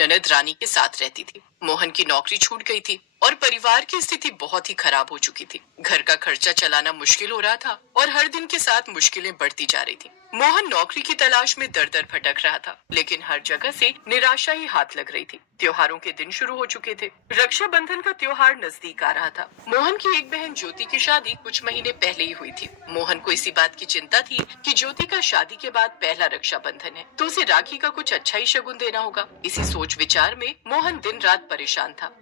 ननद रानी के साथ रहती थी। मोहन की नौकरी छूट गई थी और परिवार की स्थिति बहुत ही खराब हो चुकी थी। घर का खर्चा चलाना मुश्किल हो रहा था और हर दिन के साथ मुश्किलें बढ़ती जा रही थी। मोहन नौकरी की तलाश में दर दर भटक रहा था, लेकिन हर जगह से निराशा ही हाथ लग रही थी। त्योहारों के दिन शुरू हो चुके थे। रक्षाबंधन का त्योहार नजदीक आ रहा था। मोहन की एक बहन ज्योति की शादी कुछ महीने पहले ही हुई थी। मोहन को इसी बात की चिंता थी कि ज्योति का शादी के बाद पहला रक्षाबंधन है, तो उसे राखी का कुछ अच्छा ही शगुन देना होगा। इसी सोच विचार में मोहन दिन रात परेशान था।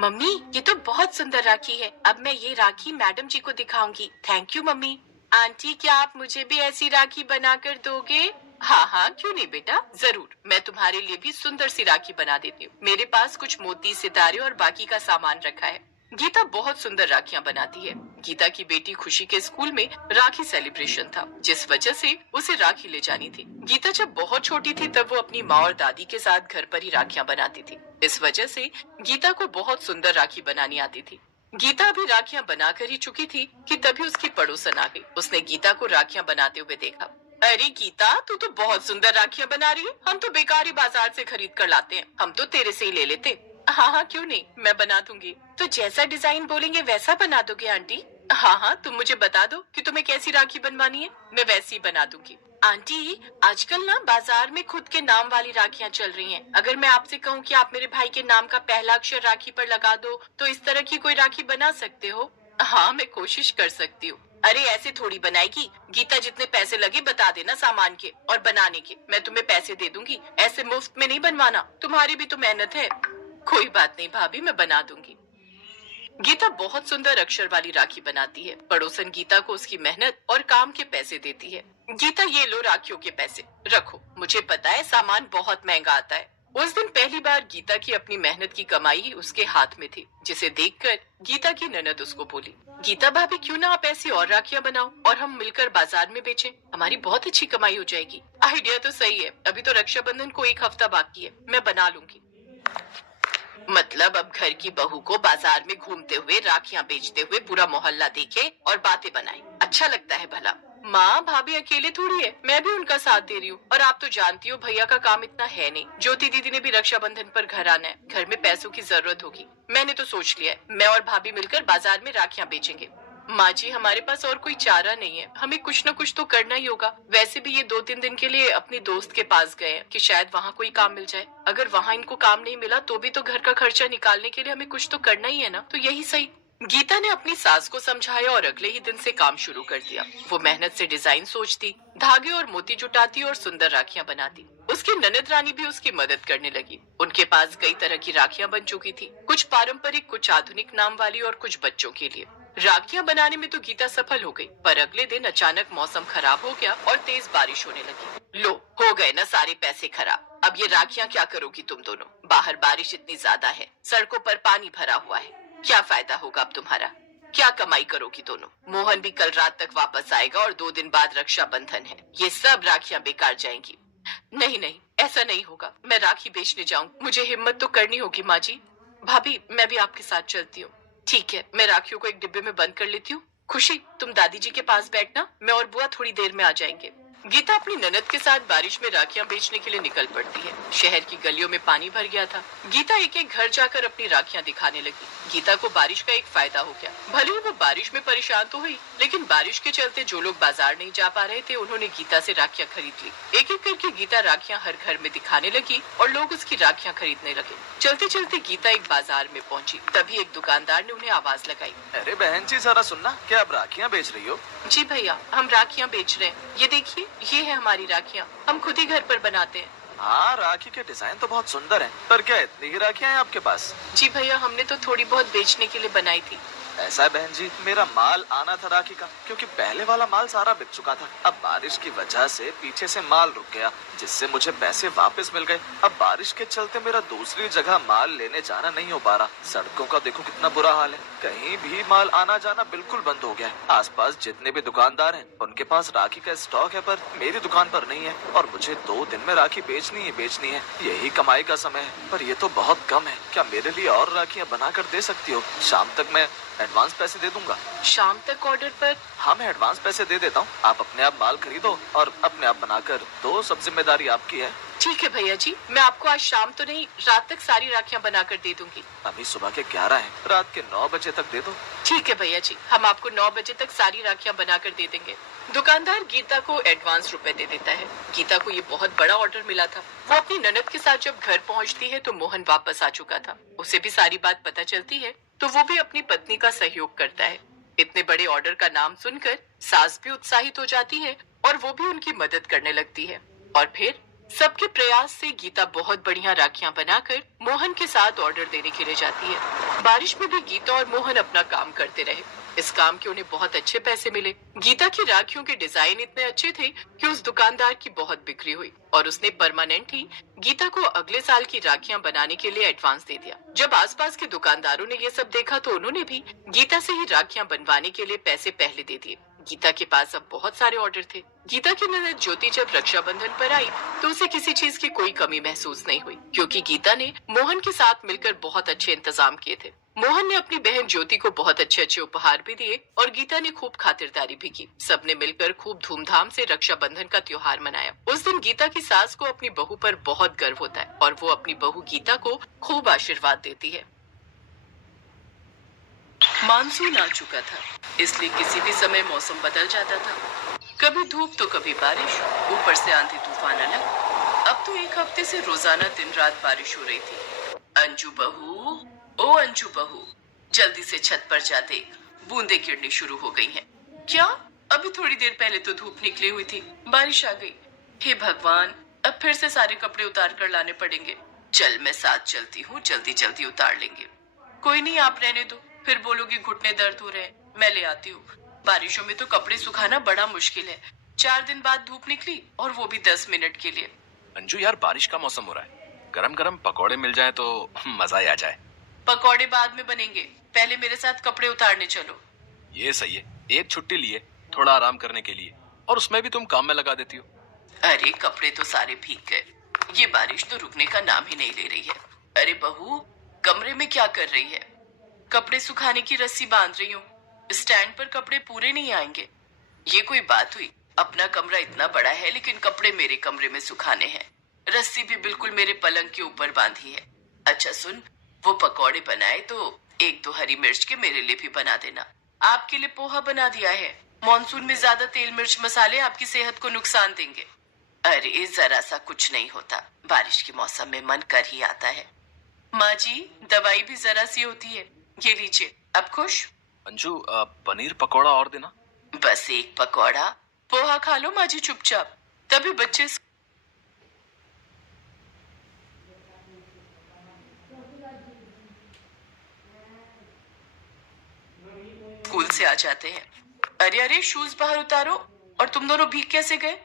मम्मी, ये तो बहुत सुंदर राखी है। अब मैं ये राखी मैडम जी को दिखाऊंगी। Thank you mummy. आंटी, क्या आप मुझे भी ऐसी राखी बनाकर दोगे? हाँ हाँ, क्यों नहीं बेटा, जरूर। मैं तुम्हारे लिए भी सुंदर सी राखी बना देती हूँ। मेरे पास कुछ मोती, सितारे और बाकी का सामान रखा है। गीता बहुत सुंदर राखियां बनाती है। गीता की बेटी खुशी के स्कूल में राखी सेलिब्रेशन था, जिस वजह से उसे राखी ले जानी थी। गीता जब बहुत छोटी थी तब वो अपनी माँ और दादी के साथ घर पर ही राखियां बनाती थी। इस वजह से गीता को बहुत सुंदर राखी बनानी आती थी। गीता भी राखियां बनाकर ही चुकी थी कि तभी उसकी पड़ोसन आ गई। उसने गीता को राखियां बनाते हुए देखा। अरे गीता, तू तो बहुत सुंदर राखियां बना रही है। हम तो बेकार ही बाजार से खरीद कर लाते हैं। हम तो तेरे से ही ले लेते। हाँ हाँ, क्यों नहीं, मैं बना दूंगी। तो जैसा डिजाइन बोलेंगे वैसा बना दोगे आंटी? हाँ हाँ, तुम मुझे बता दो कि तुम्हें कैसी राखी बनवानी है, मैं वैसी बना दूंगी। आंटी, आजकल ना बाजार में खुद के नाम वाली राखियां चल रही हैं। अगर मैं आपसे कहूँ कि आप मेरे भाई के नाम का पहला अक्षर राखी पर लगा दो, तो इस तरह की कोई राखी बना सकते हो? हाँ, मैं कोशिश कर सकती हूँ। अरे ऐसे थोड़ी बनाएगी। गीता, जितने पैसे लगे बता देना सामान के और बनाने के, मैं तुम्हें पैसे दे दूंगी। ऐसे मुफ्त में नहीं बनवाना, तुम्हारी भी तो मेहनत है। कोई बात नहीं भाभी, मैं बना दूंगी। गीता बहुत सुंदर अक्षर वाली राखी बनाती है। पड़ोसन गीता को उसकी मेहनत और काम के पैसे देती है। गीता, ये लो राखियों के पैसे, रखो। मुझे पता है सामान बहुत महंगा आता है। उस दिन पहली बार गीता की अपनी मेहनत की कमाई उसके हाथ में थी, जिसे देखकर गीता की ननद उसको बोली, गीता भाभी, क्यों ना आप ऐसी और राखियां बनाओ और हम मिलकर बाजार में बेचें। हमारी बहुत अच्छी कमाई हो जाएगी। आइडिया तो सही है। अभी तो रक्षाबंधन को एक हफ्ता बाकी है, मैं बना लूंगी। मतलब अब घर की बहू को बाजार में घूमते हुए राखियां बेचते हुए पूरा मोहल्ला देखे और बातें बनाए, अच्छा लगता है भला। माँ, भाभी अकेले थोड़ी है, मैं भी उनका साथ दे रही हूँ। और आप तो जानती हो भैया का काम इतना है नहीं। ज्योति दीदी ने भी रक्षाबंधन पर घर आना है, घर में पैसों की जरूरत होगी। मैंने तो सोच लिया है, मैं और भाभी मिलकर बाजार में राखियां बेचेंगे। माँ जी, हमारे पास और कोई चारा नहीं है, हमें कुछ न कुछ तो करना ही होगा। वैसे भी ये 2-3 दिन के लिए अपनी दोस्त के पास गए हैं कि शायद वहाँ कोई काम मिल जाए। अगर वहाँ इनको काम नहीं मिला तो भी तो घर का खर्चा निकालने के लिए हमें कुछ तो करना ही है ना, तो यही सही। गीता ने अपनी सास को समझाया और अगले ही दिन से काम शुरू कर दिया। वो मेहनत से डिजाइन सोचती, धागे और मोती जुटाती और सुंदर राखियां बनाती। उसकी ननद रानी भी उसकी मदद करने लगी। उनके पास कई तरह की राखियां बन चुकी थी, कुछ पारंपरिक, कुछ आधुनिक नाम वाली और कुछ बच्चों के लिए। राखियां बनाने में तो गीता सफल हो गई, पर अगले दिन अचानक मौसम खराब हो गया और तेज बारिश होने लगी। लो, हो गए ना सारे पैसे खराब। अब ये राखियां क्या करोगी तुम दोनों? बाहर बारिश इतनी ज्यादा है, सड़कों पर पानी भरा हुआ है। क्या फायदा होगा अब तुम्हारा? क्या कमाई करोगी दोनों? मोहन भी कल रात तक वापस आएगा और 2 दिन बाद रक्षाबंधन है। ये सब राखियां बेकार जाएंगी। नहीं नहीं, ऐसा नहीं होगा। मैं राखी बेचने जाऊं, मुझे हिम्मत तो करनी होगी। माँ जी, भाभी, मैं भी आपके साथ चलती हूँ। ठीक है, मैं राखियों को एक डिब्बे में बंद कर लेती हूँ। खुशी, तुम दादी जी के पास बैठना, मैं और बुआ थोड़ी देर में आ जाएंगे। गीता अपनी ननद के साथ बारिश में राखियां बेचने के लिए निकल पड़ती है। शहर की गलियों में पानी भर गया था। गीता एक एक घर जाकर अपनी राखियां दिखाने लगी। गीता को बारिश का एक फायदा हो गया। भले ही वो बारिश में परेशान तो हुई, लेकिन बारिश के चलते जो लोग बाजार नहीं जा पा रहे थे, उन्होंने गीता से राखियां खरीद ली। एक एक करके गीता राखियां हर घर में दिखाने लगी और लोग उसकी राखियां खरीदने लगे। चलते चलते गीता एक बाजार में पहुंची। तभी एक दुकानदार ने उन्हें आवाज लगाई। अरे बहन जी, जरा सुनना, क्या आप राखियां बेच रही हो? जी भैया, हम राखियां बेच रहे हैं। ये देखिए, ये है हमारी राखियां, हम खुद ही घर पर बनाते हैं। हाँ, राखी के डिजाइन तो बहुत सुंदर हैं, पर क्या इतनी ही राखियां हैं आपके पास? जी भैया, हमने तो थोड़ी बहुत बेचने के लिए बनाई थी। ऐसा है बहन जी, मेरा माल आना था राखी का, क्योंकि पहले वाला माल सारा बिक चुका था। अब बारिश की वजह से पीछे से माल रुक गया, जिससे मुझे पैसे वापस मिल गए। अब बारिश के चलते मेरा दूसरी जगह माल लेने जाना नहीं हो पा रहा। सड़कों का देखो कितना बुरा हाल है, कहीं भी माल आना जाना बिल्कुल बंद हो गया है। आसपास जितने भी दुकानदार हैं, उनके पास राखी का स्टॉक है, पर मेरी दुकान पर नहीं है। और मुझे 2 दिन में राखी बेचनी है। यही कमाई का समय है, पर ये तो बहुत कम है। क्या मेरे लिए और राखियां बना कर दे सकती हो? शाम तक मैं एडवांस पैसे दे दूंगा। शाम तक ऑर्डर पर? हाँ, मैं एडवांस पैसे दे देता हूँ। आप अपने आप माल खरीदो और अपने आप बनाकर दो, सब जिम्मेदारी आपकी है। ठीक है भैया जी, मैं आपको आज शाम तो नहीं, रात तक सारी राखियां बनाकर दे दूंगी। अभी सुबह के 11 हैं, रात के 9 बजे तक दे दो। ठीक है भैया जी, हम आपको 9 बजे तक सारी राखियां बनाकर दे देंगे। दुकानदार गीता को एडवांस रुपए दे देता है। गीता को ये बहुत बड़ा ऑर्डर मिला था। वो अपनी ननद के साथ जब घर पहुंचती है तो मोहन वापस आ चुका था। उसे भी सारी बात पता चलती है तो वो भी अपनी पत्नी का सहयोग करता है। इतने बड़े ऑर्डर का नाम सुनकर सास भी उत्साहित हो जाती है और वो भी उनकी मदद करने लगती है। और फिर सबके प्रयास से गीता बहुत बढ़िया राखियां बनाकर मोहन के साथ ऑर्डर देने के लिए जाती है। बारिश में भी गीता और मोहन अपना काम करते रहे। इस काम के उन्हें बहुत अच्छे पैसे मिले। गीता की राखियों के डिजाइन इतने अच्छे थे कि उस दुकानदार की बहुत बिक्री हुई और उसने परमानेंट ही गीता को अगले साल की राखियां बनाने के लिए एडवांस दे दिया। जब आसपास के दुकानदारों ने ये सब देखा तो उन्होंने भी गीता से ही राखियां बनवाने के लिए पैसे पहले दे दिए। गीता के पास अब बहुत सारे ऑर्डर थे। गीता की ननद ज्योति जब रक्षाबंधन पर आई तो उसे किसी चीज की कोई कमी महसूस नहीं हुई, क्योंकि गीता ने मोहन के साथ मिलकर बहुत अच्छे इंतजाम किए थे। मोहन ने अपनी बहन ज्योति को बहुत अच्छे अच्छे उपहार भी दिए और गीता ने खूब खातिरदारी भी की। सबने मिलकर खूब धूमधाम से रक्षाबंधन का त्योहार मनाया। उस दिन गीता की सास को अपनी बहू पर बहुत गर्व होता है और वो अपनी बहू गीता को खूब आशीर्वाद देती है। मानसून आ चुका था, इसलिए किसी भी समय मौसम बदल जाता था। कभी धूप तो कभी बारिश, ऊपर से आंधी तूफान अलग। अब तो एक हफ्ते से रोजाना दिन रात बारिश हो रही थी। अंजू बहू, ओ अंजू बहू, जल्दी से छत पर जा देख, बूंदे गिरनी शुरू हो गई हैं। क्या? अभी थोड़ी देर पहले तो धूप निकली हुई थी, बारिश आ गई। हे भगवान, अब फिर से सारे कपड़े उतार कर लाने पड़ेंगे। चल मैं साथ चलती हूँ, जल्दी जल्दी उतार लेंगे। कोई नहीं, आप रहने दो, फिर बोलोगी घुटने दर्द हो रहे हैं, मैं ले आती हूँ। बारिशों में तो कपड़े सुखाना बड़ा मुश्किल है। 4 दिन बाद धूप निकली और वो भी 10 मिनट के लिए। अंजू यार, बारिश का मौसम हो रहा है, गरम गरम पकौड़े मिल जाए तो मजा ही आ जाए। पकौड़े बाद में बनेंगे, पहले मेरे साथ कपड़े उतारने चलो। ये सही है, एक छुट्टी लिए थोड़ा आराम करने के लिए, और उसमें भी तुम काम में लगा देती हो। अरे कपड़े तो सारे भीग गए, ये बारिश तो रुकने का नाम ही नहीं ले रही है। अरे बहू, कमरे में क्या कर रही है? कपड़े सुखाने की रस्सी बांध रही हूँ, स्टैंड पर कपड़े पूरे नहीं आएंगे। ये कोई बात हुई? अपना कमरा इतना बड़ा है लेकिन कपड़े मेरे कमरे में सुखाने हैं। रस्सी भी बिल्कुल मेरे पलंग के ऊपर बांधी है। अच्छा सुन, वो पकौड़े बनाए तो 1-2 हरी मिर्च के मेरे लिए भी बना देना। आपके लिए पोहा बना दिया है। मॉनसून में ज्यादा तेल मिर्च मसाले आपकी सेहत को नुकसान देंगे। अरे जरा सा कुछ नहीं होता, बारिश के मौसम में मन कर ही आता है। माँ जी, दवाई भी जरा सी होती है, ये लीजिए। अब खुश? अंजू, पनीर पकौड़ा और देना। बस एक पकौड़ा, पोहा खा लो माँ जी चुपचाप। तभी बच्चे स्कूल से आ जाते हैं। अरे अरे, शूज बाहर उतारो। और तुम दोनों भीग कैसे गए?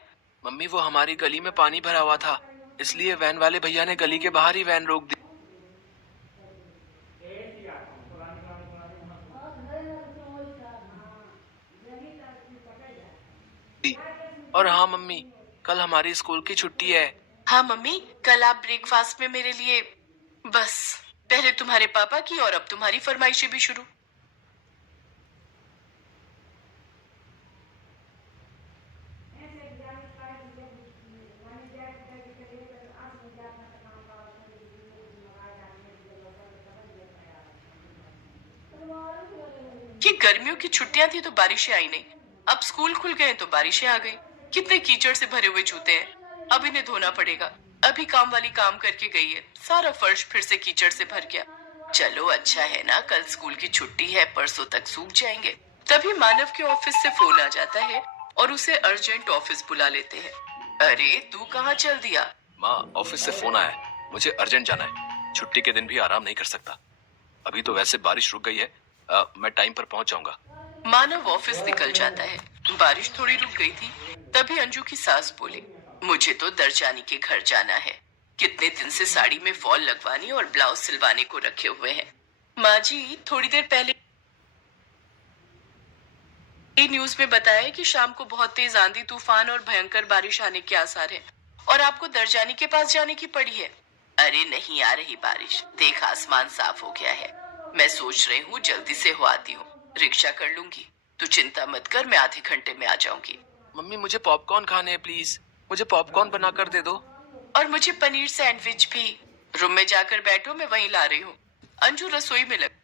मम्मी, वो हमारी गली में पानी भरा हुआ था, इसलिए वैन वाले भैया ने गली के बाहर ही वैन रोक दी। और हाँ मम्मी, कल हमारी स्कूल की छुट्टी है। हाँ मम्मी, कल आप ब्रेकफास्ट में मेरे लिए, बस पहले तुम्हारे पापा की और अब तुम्हारी फरमाइशें भी शुरू। ये गर्मियों की छुट्टियां थी तो बारिशें आई नहीं, अब स्कूल खुल गए तो बारिशें आ गई। कितने कीचड़ से भरे हुए जूते हैं, अब इन्हें धोना पड़ेगा। अभी काम वाली काम करके गई है, सारा फर्श फिर से कीचड़ से भर गया। चलो अच्छा है ना, कल स्कूल की छुट्टी है, परसों तक सूख जाएंगे। तभी मानव के ऑफिस से फोन आ जाता है और उसे अर्जेंट ऑफिस बुला लेते हैं। अरे तू कहाँ चल दिया? माँ, ऑफिस से फोन आया है, मुझे अर्जेंट जाना है। छुट्टी के दिन भी आराम नहीं कर सकता। अभी तो वैसे बारिश रुक गई है, मैं टाइम पर पहुंच जाऊंगा। मानव ऑफिस निकल जाता है। बारिश थोड़ी रुक गई थी, तभी अंजू की सास बोली, मुझे तो दरजानी के घर जाना है। कितने दिन से साड़ी में फॉल लगवाने और ब्लाउज सिलवाने को रखे हुए हैं। माँ जी, थोड़ी देर पहले न्यूज में बताया है कि शाम को बहुत तेज आंधी तूफान और भयंकर बारिश आने के आसार हैं और आपको दरजानी के पास जाने की पड़ी है। अरे नहीं आ रही बारिश, देख आसमान साफ हो गया है। मैं सोच रही हूँ जल्दी से हो आती हूँ, रिक्शा कर लूंगी। तू चिंता मत कर, मैं आधे घंटे में आ जाऊंगी। मम्मी, मुझे पॉपकॉर्न खाने हैं प्लीज, मुझे पॉपकॉर्न बनाकर दे दो। और मुझे पनीर सैंडविच भी। रूम में जाकर बैठो, मैं वहीं ला रही हूँ। अंजू रसोई में लग